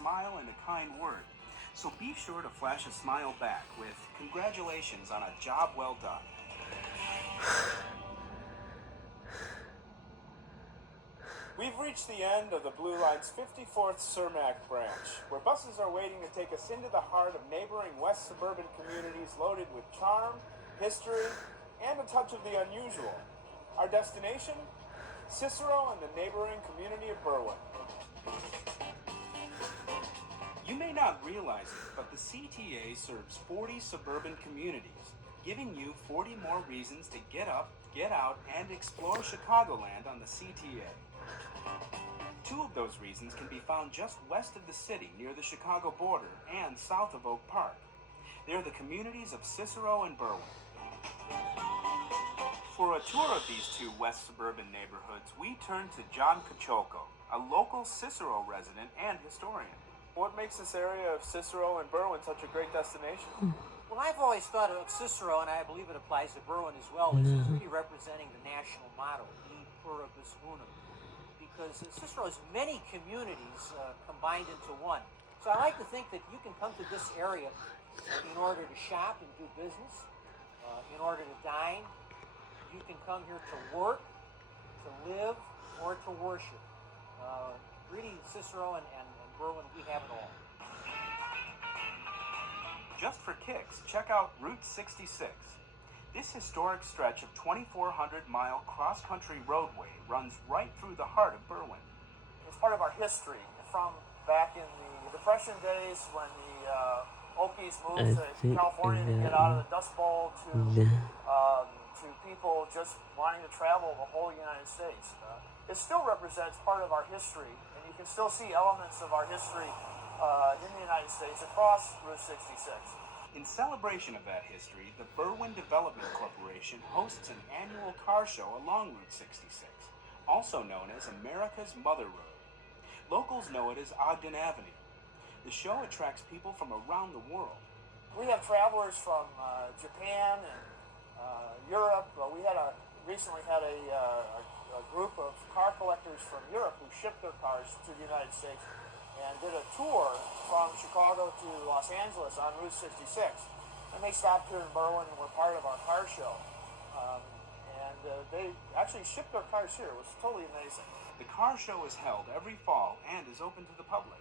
smile and a kind word. So be sure to flash a smile back with congratulations on a job well done. We've reached the end of the Blue Line's 54th Cermak branch, where buses are waiting to take us into the heart of neighboring west suburban communities loaded with charm, history, and a touch of the unusual. Our destination? Cicero and the neighboring community of Berwyn. You may not realize it, but the CTA serves 40 suburban communities, giving you 40 more reasons to get up, get out, and explore Chicagoland on the CTA. 2 of those reasons can be found just west of the city near the Chicago border and south of Oak Park. They're the communities of Cicero and Berwyn. For a tour of these 2 west suburban neighborhoods, we turn to John Caciocco, a local Cicero resident and historian. What makes this area of Cicero and Berwyn such a great destination? Well, I've always thought of Cicero, and I believe it applies to Berwyn as well, as it's really representing the national motto, E Pluribus Unum, because Cicero has many communities combined into one. So I like to think that you can come to this area in order to shop and do business, in order to dine. You can come here to work, to live, or to worship. Really, Cicero and Berwyn, we have it all. Just for kicks, check out Route 66. This historic stretch of 2,400-mile cross-country roadway runs right through the heart of Berwyn. It's part of our history from back in the Depression days when the Okies moved to California to get out of the Dust Bowl to people just wanting to travel the whole United States. It still represents part of our history, and you can still see elements of our history in the United States across Route 66. In celebration of that history, the Berwyn Development Corporation hosts an annual car show along Route 66, also known as America's Mother Road. Locals know it as Ogden Avenue. The show attracts people from around the world. We have travelers from Japan and Europe. We recently had a group of car collectors from Europe who shipped their cars to the United States and did a tour from Chicago to Los Angeles on Route 66. And they stopped here in Berwyn and were part of our car show. They actually shipped their cars here. It was totally amazing. The car show is held every fall and is open to the public.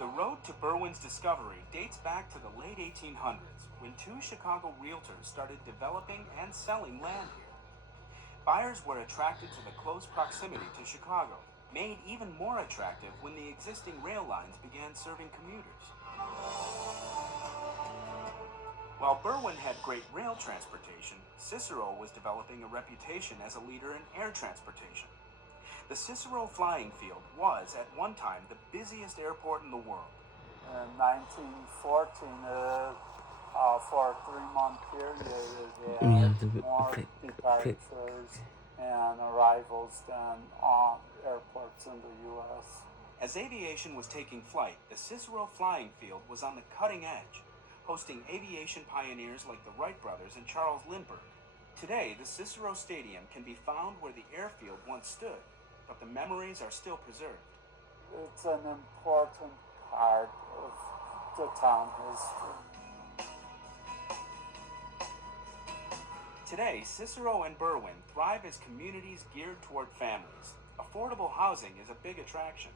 The road to Berwyn's discovery dates back to the late 1800s, when 2 Chicago realtors started developing and selling land here. Buyers were attracted to the close proximity to Chicago, made even more attractive when the existing rail lines began serving commuters. While Berwyn had great rail transportation, Cicero was developing a reputation as a leader in air transportation. The Cicero Flying Field was, at one time, the busiest airport in the world. In 1914, for a 3-month period, it had more departures and arrivals than airports in the U.S. As aviation was taking flight, the Cicero Flying Field was on the cutting edge, hosting aviation pioneers like the Wright brothers and Charles Lindbergh. Today, the Cicero Stadium can be found where the airfield once stood, but the memories are still preserved. It's an important part of the town history. Today, Cicero and Berwyn thrive as communities geared toward families. Affordable housing is a big attraction.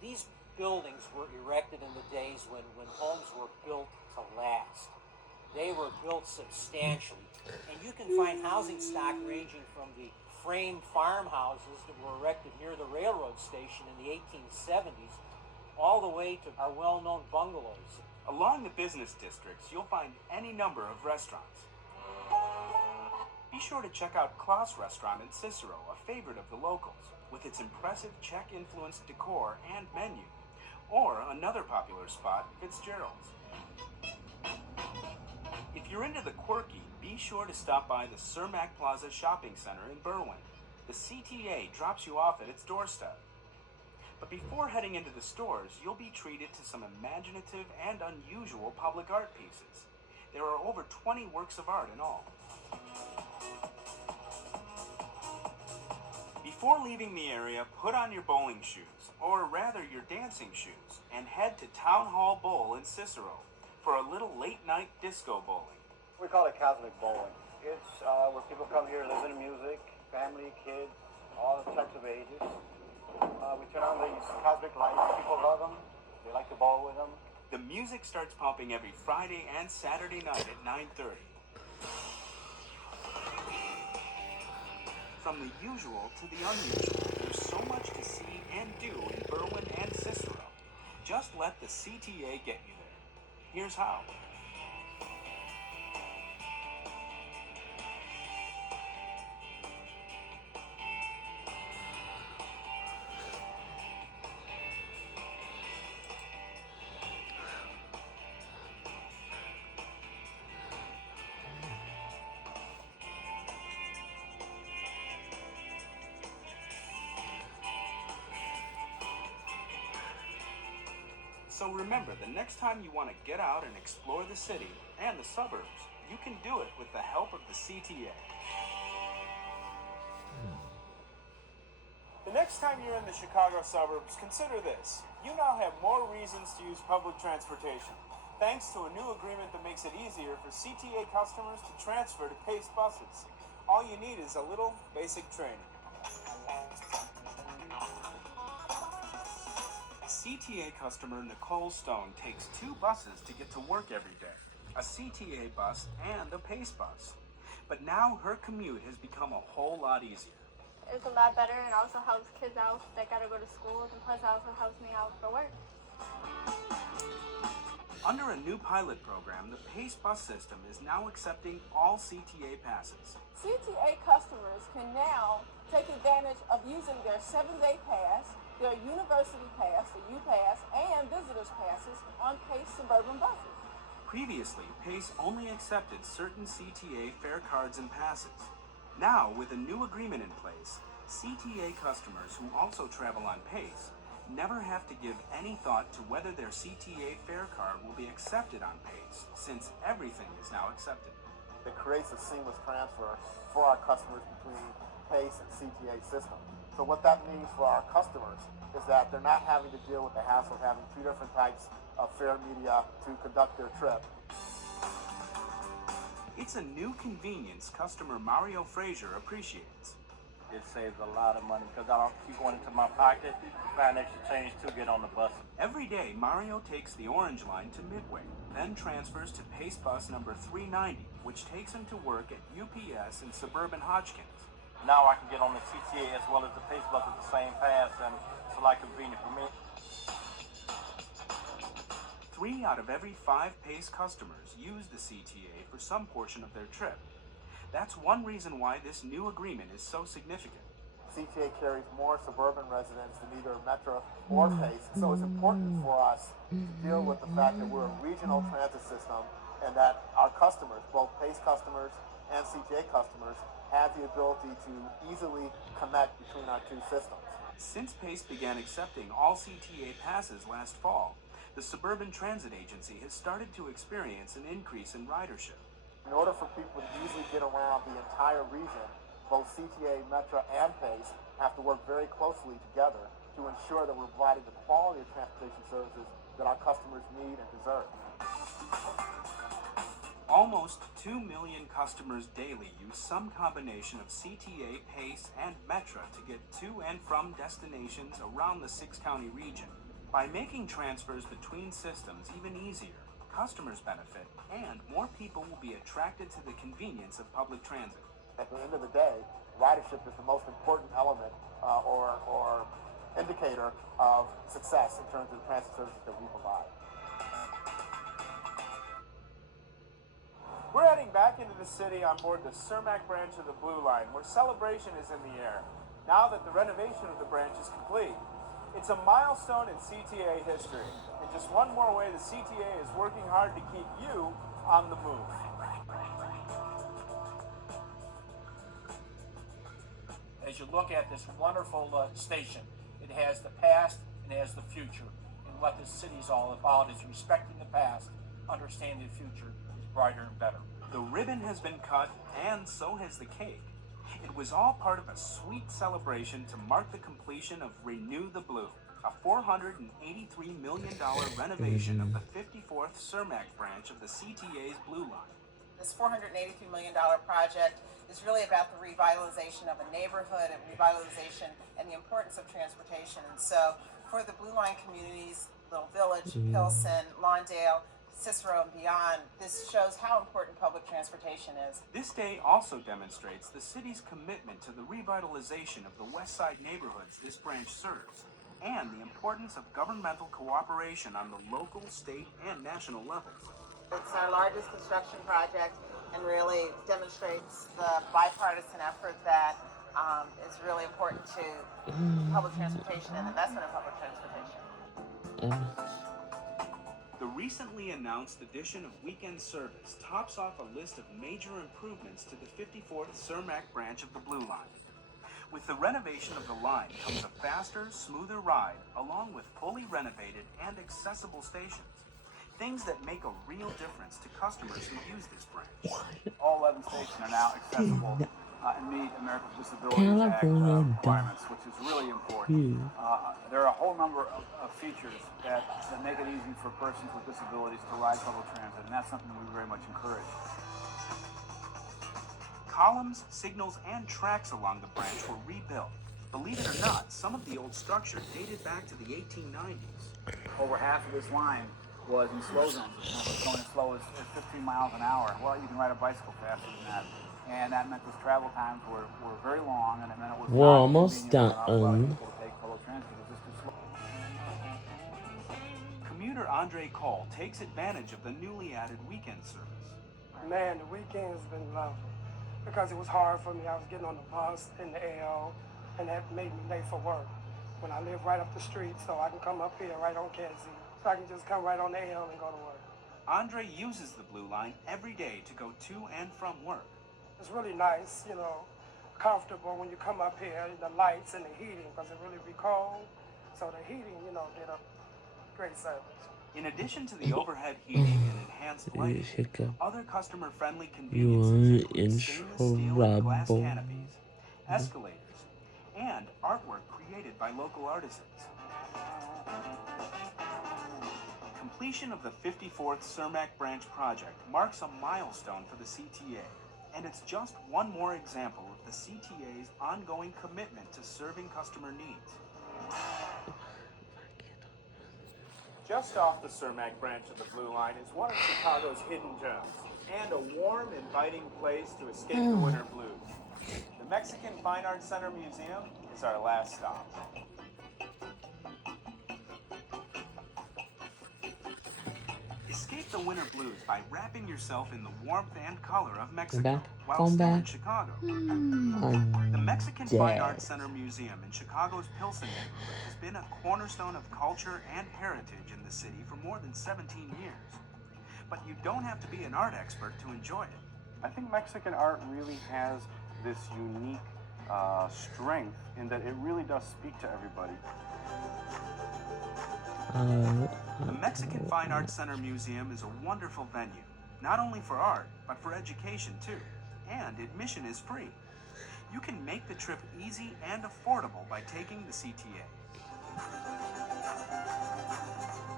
These buildings were erected in the days when homes were built to last. They were built substantially. And you can find housing stock ranging from the frame farmhouses that were erected near the railroad station in the 1870s, all the way to our well-known bungalows. Along the business districts, you'll find any number of restaurants. Be sure to check out Klaus Restaurant in Cicero, a favorite of the locals, with its impressive Czech-influenced decor and menu. Or another popular spot, Fitzgerald's. If you're into the quirky, be sure to stop by the Cermak Plaza Shopping Center in Berwyn. The CTA drops you off at its doorstep. But before heading into the stores, you'll be treated to some imaginative and unusual public art pieces. There are over 20 works of art in all. Before leaving the area, put on your bowling shoes, or rather your dancing shoes, and head to Town Hall Bowl in Cicero for a little late-night disco bowling. We call it Cosmic Bowling. It's where people come here, listen to music, family, kids, all types of ages. We turn on these cosmic lights. People love them. They like to bowl with them. The music starts pumping every Friday and Saturday night at 9:30. From the usual to the unusual, there's so much to see and do in Berwyn and Cicero. Just let the CTA get you there. Here's how. So remember, the next time you want to get out and explore the city and the suburbs, you can do it with the help of the CTA. The next time you're in the Chicago suburbs, consider this. You now have more reasons to use public transportation, thanks to a new agreement that makes it easier for CTA customers to transfer to PACE buses. All you need is a little basic training. CTA customer Nicole Stone takes 2 buses to get to work every day, a CTA bus and a PACE bus. But now her commute has become a whole lot easier. It's a lot better and also helps kids out that gotta go to school, and plus also helps me out for work. Under a new pilot program, the PACE bus system is now accepting all CTA passes. CTA customers can now take advantage of using their 7-day pass, their university pass, the U-Pass, and visitors passes on PACE suburban buses. Previously, PACE only accepted certain CTA fare cards and passes. Now, with a new agreement in place, CTA customers who also travel on PACE never have to give any thought to whether their CTA fare card will be accepted on PACE, since everything is now accepted. It creates a seamless transfer for our customers between PACE and CTA system. So what that means for our customers is that they're not having to deal with the hassle of having 2 different types of fare media to conduct their trip. It's a new convenience customer Mario Frazier appreciates. It saves a lot of money because I don't keep going into my pocket to find extra change to get on the bus. Every day, Mario takes the Orange Line to Midway, then transfers to PACE bus number 390, which takes him to work at UPS in suburban Hodgkins. Now I can get on the CTA as well as the PACE bus with the same pass, and it's a lot convenient for me. 3 out of every 5 PACE customers use the CTA for some portion of their trip. That's one reason why this new agreement is so significant. CTA carries more suburban residents than either Metro or PACE, so it's important for us to deal with the fact that we're a regional transit system and that our customers, both PACE customers and CTA customers, have the ability to easily connect between our 2 systems. Since PACE began accepting all CTA passes last fall, the Suburban Transit Agency has started to experience an increase in ridership. In order for people to easily get around the entire region, both CTA, Metro, and PACE have to work very closely together to ensure that we're providing the quality of transportation services that our customers need and deserve. Almost 2 million customers daily use some combination of CTA, PACE, and Metro to get to and from destinations around the 6-county region. By making transfers between systems even easier, customers benefit, and more people will be attracted to the convenience of public transit. At the end of the day, ridership is the most important element or indicator of success in terms of the transit services that we provide. We're heading back into the city on board the Cermak branch of the Blue Line, where celebration is in the air, now that the renovation of the branch is complete. It's a milestone in CTA history, and just one more way the CTA is working hard to keep you on the move. As you look at this wonderful station, it has the past and it has the future. And what this city is all about is respecting the past, understanding the future is brighter and better. The ribbon has been cut, and so has the cake. It was all part of a sweet celebration to mark the completion of Renew the Blue, a $483 million renovation of the 54th Cermak branch of the CTA's Blue Line. This $483 million project is really about the revitalization of a neighborhood and revitalization and the importance of transportation. And so for the Blue Line communities, Little Village, Pilsen, Lawndale, Cicero, and beyond, this shows how important public transportation is. This day also demonstrates the city's commitment to the revitalization of the West Side neighborhoods this branch serves, and the importance of governmental cooperation on the local, state, and national levels. It's our largest construction project and really demonstrates the bipartisan effort that is really important to public transportation and investment in public transportation. The recently announced addition of weekend service tops off a list of major improvements to the 54th Cermak branch of the Blue Line. With the renovation of the line comes a faster, smoother ride, along with fully renovated and accessible stations. Things that make a real difference to customers who use this branch. All 11 stations are now accessible and meet Americans with Disabilities Act requirements, which is really important. There are a whole number of features that make it easy for persons with disabilities to ride public transit, and that's something we very much encourage. Columns, signals, and tracks along the branch were rebuilt. Believe it or not, some of the old structure dated back to the 1890s. Over half of this line was in slow zones. It was going as slow as 15 miles an hour. Well, you can ride a bicycle faster than that. And that meant those travel times were very long, and it meant it was not almost convenient for done. people to take public transit. It was just too slow. Commuter Andre Cole takes advantage of the newly added weekend service. Man, the weekend's been lovely because it was hard for me. I was getting on the bus in the AL, and that made me late for work. When I live right up the street, so I can come up here right on Kedzie. So I can just come right on the AL and go to work. Andre uses the Blue Line every day to go to and from work. It's really nice, you know, comfortable when you come up here, the lights and the heating, because it really be cold. So the heating, you know, did a great service. In addition to the overhead heating and enhanced lighting, other customer-friendly conveniences include stainless steel and glass canopies, escalators, and artwork created by local artisans. Completion of the 54th Cermak branch project marks a milestone for the CTA, and it's just one more example of the CTA's ongoing commitment to serving customer needs. Just off the Cermak branch of the Blue Line is one of Chicago's hidden gems, and a warm, inviting place to escape the winter blues. The Mexican Fine Arts Center Museum is our last stop. Escape the winter blues by wrapping yourself in the warmth and color of Mexico Back. while Come still in back. Chicago. The Mexican Fine Arts Center Museum in Chicago's Pilsen neighborhood has been a cornerstone of culture and heritage in the city for more than 17 years. But you don't have to be an art expert to enjoy it. I think Mexican art really has this unique strength in that it really does speak to everybody. The Mexican Fine Arts Center Museum is a wonderful venue, not only for art, but for education too. And admission is free. You can make the trip easy and affordable by taking the CTA.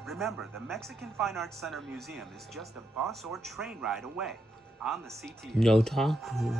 Remember, the Mexican Fine Arts Center Museum is just a bus or train ride away on the CTA. No talking.